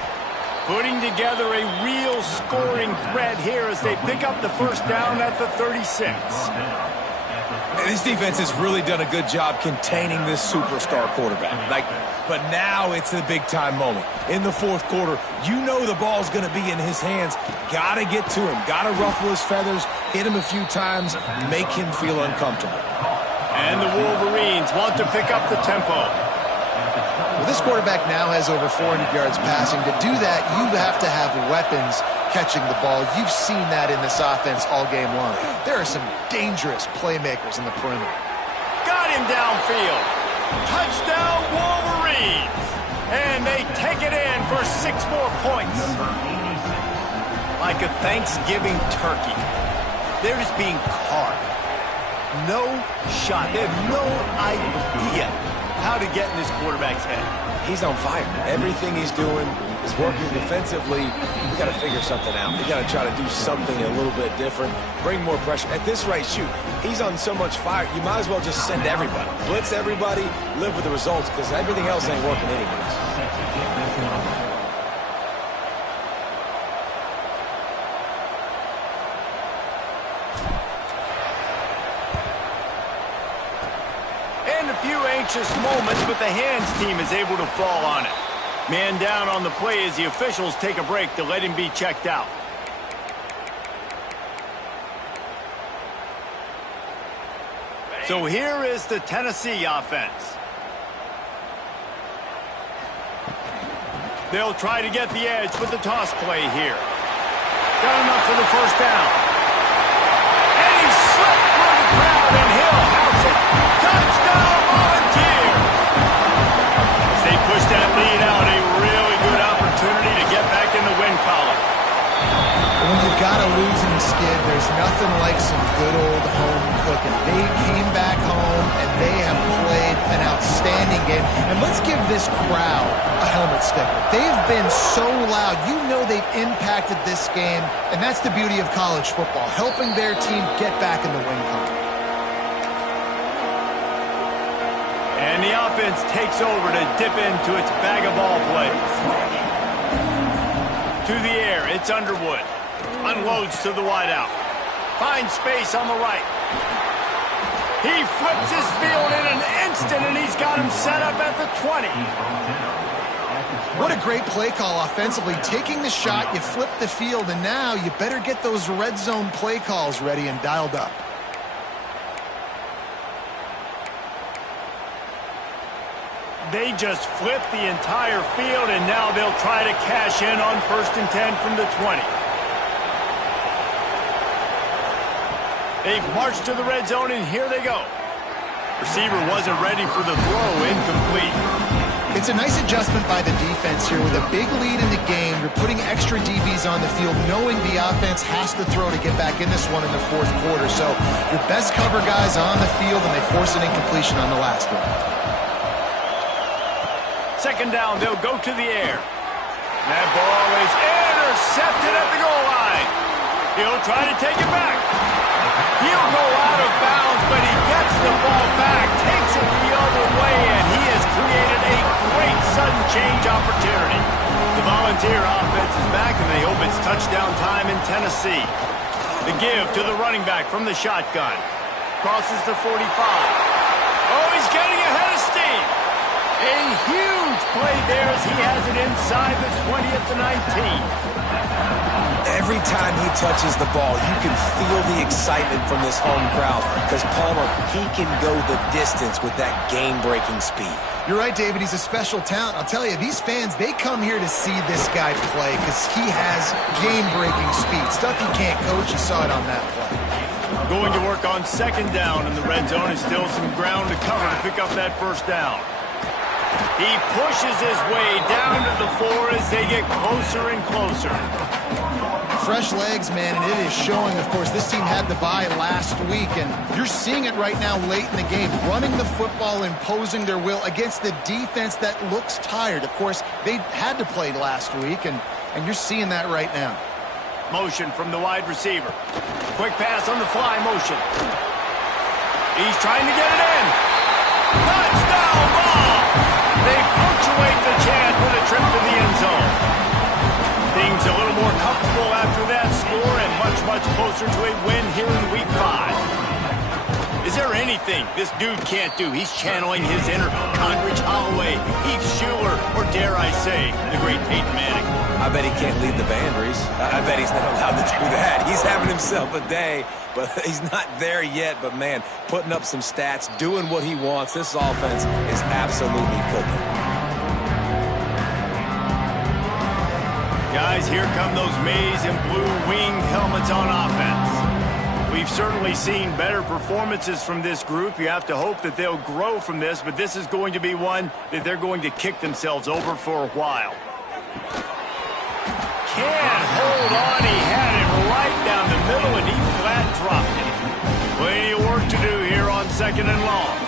Putting together a real scoring thread here as they pick up the first down at the 36. This defense has really done a good job containing this superstar quarterback. But now it's the big-time moment. In the fourth quarter, you know the ball's going to be in his hands. Got to get to him. Got to ruffle his feathers, hit him a few times, make him feel uncomfortable. And the Wolverines want to pick up the tempo. Well, this quarterback now has over 400 yards passing. To do that, you have to have weapons catching the ball. You've seen that in this offense all game long. There are some dangerous playmakers in the perimeter. Got him downfield. Touchdown Wolverines. And they take it in for 6 more points. Like a Thanksgiving turkey. They're just being carved. No shot. They have no idea how to get in this quarterback's head. He's on fire. Everything he's doing is working defensively. We got to figure something out. We got to try to do something a little bit different. Bring more pressure. At this rate, shoot, he's on so much fire, you might as well just send everybody. Blitz everybody, live with the results, because everything else ain't working anyways. And a few anxious moments, but the Hands team is able to fall on it. Man down on the play as the officials take a break to let him be checked out. So here is the Tennessee offense. They'll try to get the edge with the toss play here. Got him up for the first down. And he slipped through the crowd, and he'll house it. Touchdown, Volunteers! As they push that lead out, a really good opportunity to get back in the win column. When you've got a losing skid, there's nothing like some good old home cooking. They came back home, and they have played an outstanding game. And let's give this crowd a helmet sticker. They've been so loud. You know they've impacted this game, and that's the beauty of college football, helping their team get back in the win column. And the offense takes over to dip into its bag of ball plays. To the air, it's Underwood. Unloads to the wideout. Finds space on the right. He flips his field in an instant, and he's got him set up at the 20. What a great play call offensively. Taking the shot, you flip the field, and now you better get those red zone play calls ready and dialed up. They just flipped the entire field, and now they'll try to cash in on 1st and 10 from the 20. They've marched to the red zone, and here they go. Receiver wasn't ready for the throw, incomplete. It's a nice adjustment by the defense here. With a big lead in the game, you're putting extra DBs on the field, knowing the offense has to throw to get back in this one in the 4th quarter. So your best cover guys on the field, and they force an incompletion on the last one. 2nd down, they'll go to the air. That ball is intercepted at the goal line. He'll try to take it back. He'll go out of bounds, but he gets the ball back, takes it the other way, and he has created a great sudden change opportunity. The Volunteer offense is back, and they hope it's touchdown time in Tennessee. The give to the running back from the shotgun. Crosses the 45. Oh, he's getting ahead of steam. A huge play there as he has it inside the 20 at the 19. Every time he touches the ball, you can feel the excitement from this home crowd because Palmer, he can go the distance with that game-breaking speed. You're right, David. He's a special talent. I'll tell you, these fans, they come here to see this guy play because he has game-breaking speed. Stuff you can't coach. You saw it on that play. Going to work on 2nd down in the red zone. Is still some ground to cover to pick up that 1st down. He pushes his way down to the 4 as they get closer and closer. Fresh legs, man, and it is showing. Of course, this team had the bye last week, and you're seeing it right now late in the game. Running the football, imposing their will against the defense that looks tired. Of course, they had to play last week, and you're seeing that right now. Motion from the wide receiver. Quick pass on the fly motion. He's trying to get it in. Touchdown ball! They punctuate the chance with a trip to the end zone. Things a little more comfortable after that score and much, much closer to a win here in Week 5. Is there anything this dude can't do? He's channeling his inner Condridge Holloway, Heath Schuler, or dare I say, the great Peyton Manning. I bet he can't lead the band, Reese. I bet he's not allowed to do that. He's having himself a day, but he's not there yet. But, man, putting up some stats, doing what he wants. This offense is absolutely cooking. Guys, here come those maize and blue winged helmets on offense. We've certainly seen better performances from this group. You have to hope that they'll grow from this, but this is going to be one that they're going to kick themselves over for a while. Can't hold on. He had it right down the middle, and he flat dropped it. Plenty of work to do here on 2nd and long.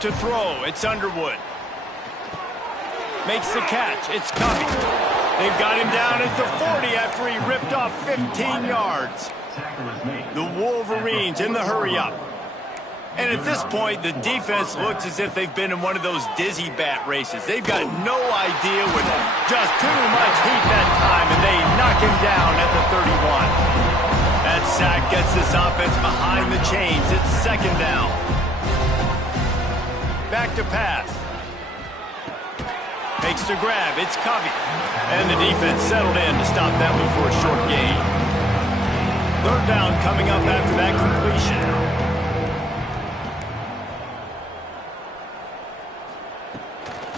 To throw, it's Underwood. Makes the catch. It's Covey. They've got him down at the 40 after he ripped off 15 yards. The Wolverines in the hurry-up. And at this point, the defense looks as if they've been in one of those dizzy bat races. They've got no idea with just too much heat that time, and they knock him down at the 31. That sack gets this offense behind the chains. It's 2nd down. Back to pass. Makes the grab. It's Covey. And the defense settled in to stop that one for a short gain. 3rd down coming up after that completion.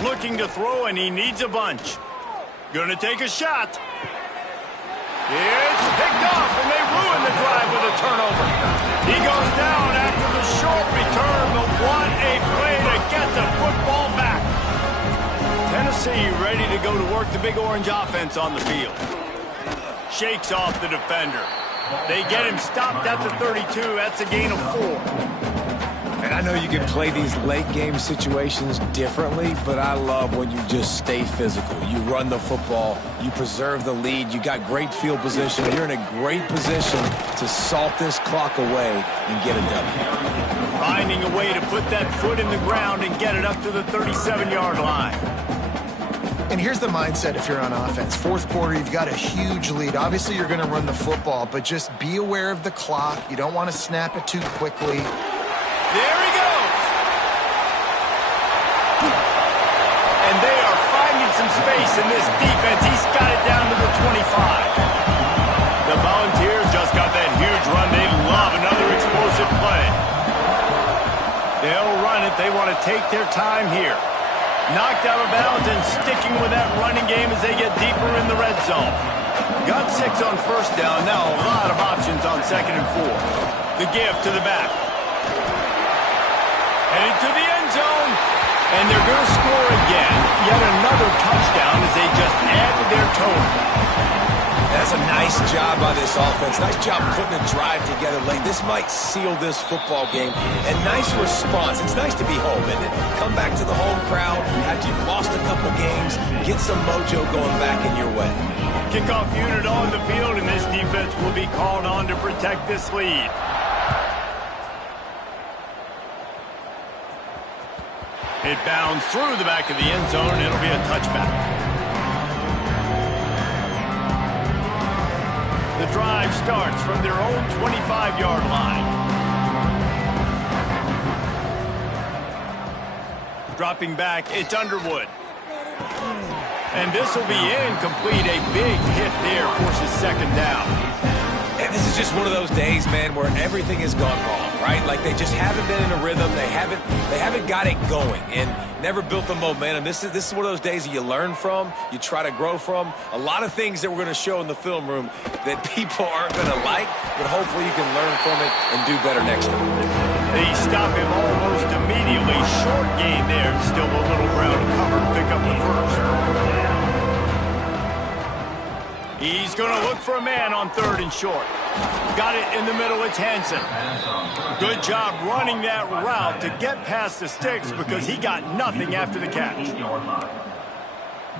Looking to throw, and he needs a bunch. Gonna take a shot. It's picked off, and they ruin the drive with a turnover. He goes down after the short return, but what a play to get the football back. Tennessee ready to go to work the Big Orange offense on the field. Shakes off the defender. They get him stopped at the 32. That's a gain of 4. And I know you can play these late-game situations differently, but I love when you just stay physical. You run the football, you preserve the lead, you got great field position. You're in a great position to salt this clock away and get a W. Finding a way to put that foot in the ground and get it up to the 37-yard line. And here's the mindset if you're on offense. 4th quarter, you've got a huge lead. Obviously, you're going to run the football, but just be aware of the clock. You don't want to snap it too quickly. There he goes. And they are finding some space in this defense. He's got it down to the 25. The Volunteers just got that huge run. They love another explosive play. They'll run it. They want to take their time here. Knocked out of bounds and sticking with that running game as they get deeper in the red zone. Got 6 on first down. Now a lot of options on 2nd and 4. The give to the back. Headed to the end zone. And they're going to score again. Yet another touchdown as they just added their total. That's a nice job by this offense. Nice job putting a drive together late. This might seal this football game. And nice response. It's nice to be home, isn't it? Come back to the home crowd after you've lost a couple games. Get some mojo going back in your way. Kickoff unit on the field, and this defense will be called on to protect this lead. It bounds through the back of the end zone, and it'll be a touchback. The drive starts from their own 25-yard line. Dropping back, it's Underwood. And this will be incomplete. A big hit there forces 2nd down. And this is just one of those days, man, where everything has gone wrong, right? Like they just haven't been in a rhythm. They haven't got it going and never built the momentum. This is one of those days that you learn from, you try to grow from. A lot of things that we're going to show in the film room that people aren't going to like, but hopefully you can learn from it and do better next time. They stop him almost immediately. Short gain there. Still a little ground to cover to pick up the first. He's going to look for a man on 3rd and short. Got it in the middle. It's Hansen. Good job running that route to get past the sticks because he got nothing after the catch.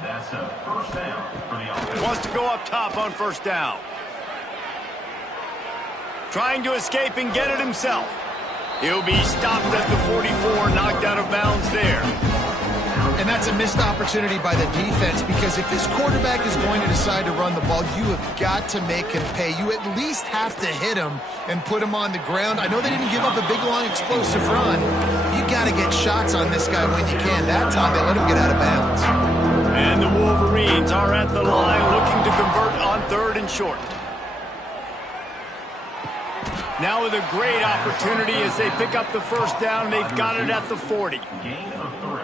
That's a first down for the offense. Wants to go up top on 1st down. Trying to escape and get it himself. He'll be stopped at the 44, knocked out of bounds there. And that's a missed opportunity by the defense because if this quarterback is going to decide to run the ball, you have got to make him pay. You at least have to hit him and put him on the ground. I know they didn't give up a big, long, explosive run. You got to get shots on this guy when you can. That time they let him get out of bounds. And the Wolverines are at the line looking to convert on 3rd and short. Now with a great opportunity as they pick up the 1st down. They've got it at the 40. Gain of 3.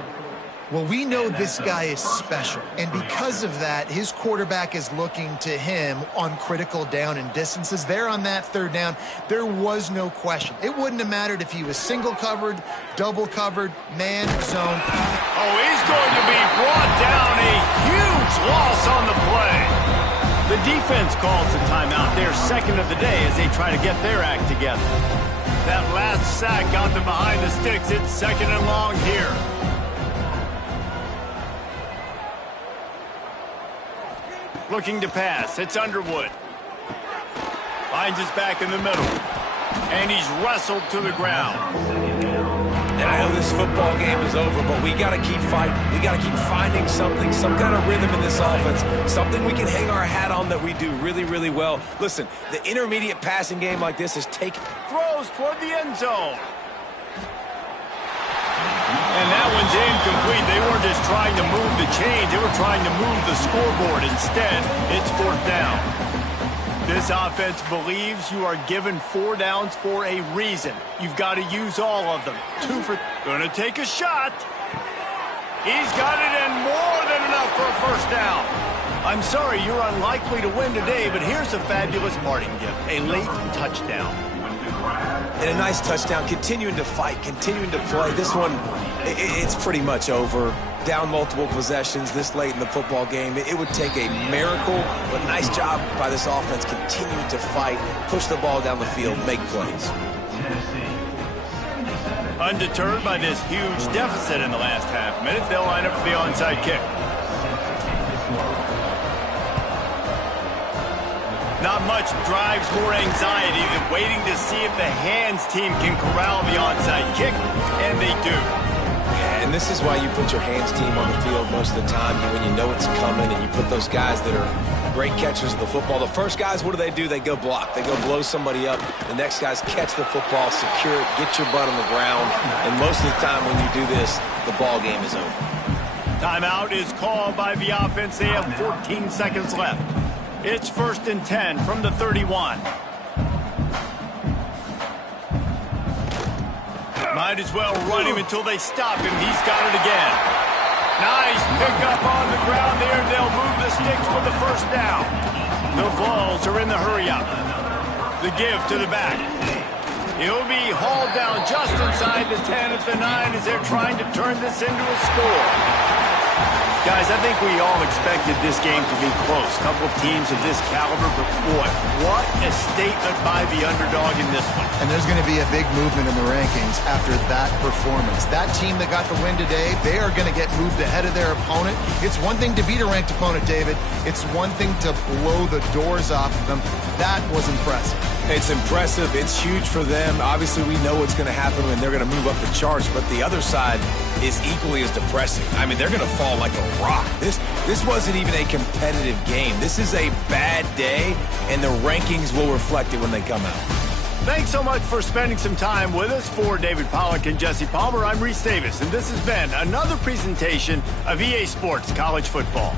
Well, we know this guy is special, and because of that, his quarterback is looking to him on critical down and distances. There on that 3rd down, there was no question. It wouldn't have mattered if he was single covered, double covered, man, zone. Oh, he's going to be brought down. A huge loss on the play. The defense calls the timeout. Their 2nd of the day as they try to get their act together. That last sack got them behind the sticks. It's 2nd and long here. Looking to pass. It's Underwood. Finds his back in the middle. And he's wrestled to the ground. And I know this football game is over, but we got to keep fighting. We got to keep finding something, some kind of rhythm in this offense, something we can hang our hat on that we do really, really well. Listen, the intermediate passing game like this is taking. Throws toward the end zone. And that one's incomplete. They weren't just trying to move the chains. They were trying to move the scoreboard. Instead, it's 4th down. This offense believes you are given 4 downs for a reason. You've got to use all of them. 2 for... Gonna take a shot. He's got it and more than enough for a 1st down. I'm sorry, you're unlikely to win today, but here's a fabulous parting gift. A late touchdown. And a nice touchdown, continuing to fight, continuing to play. This one, it's pretty much over. Down multiple possessions this late in the football game. It would take a miracle, but nice job by this offense continuing to fight, push the ball down the field, make plays. Undeterred by this huge deficit in the last half minute, they'll line up for the onside kick. Not much drives more anxiety than waiting to see if the hands team can corral the onside kick, and they do. Yeah, and this is why you put your hands team on the field most of the time when you know it's coming, and you put those guys that are great catchers of the football. The first guys, what do? They go block. They go blow somebody up. The next guys catch the football, secure it, get your butt on the ground, and most of the time when you do this, the ball game is over. Timeout is called by the offense. They have 14 seconds left. It's 1st and 10 from the 31. Might as well run him until they stop him. He's got it again. Nice pickup on the ground there. They'll move the sticks for the first down. The Vols are in the hurry-up. The give to the back. He'll be hauled down just inside the 10 at the 9 as they're trying to turn this into a score. Guys, I think we all expected this game to be close. A couple of teams of this caliber, but boy, what a statement by the underdog in this one. And there's going to be a big movement in the rankings after that performance. That team that got the win today, they are going to get moved ahead of their opponent. It's one thing to beat a ranked opponent, David. It's one thing to blow the doors off of them. That was impressive. It's impressive. It's huge for them. Obviously, we know what's going to happen when they're going to move up the charts, but the other side is equally as depressing. I mean, they're going to fall like a rock. This wasn't even a competitive game. This is a bad day, and the rankings will reflect it when they come out. Thanks so much for spending some time with us. For David Pollack and Jesse Palmer, I'm Reese Davis, and this has been another presentation of EA Sports College Football.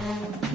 Thank you.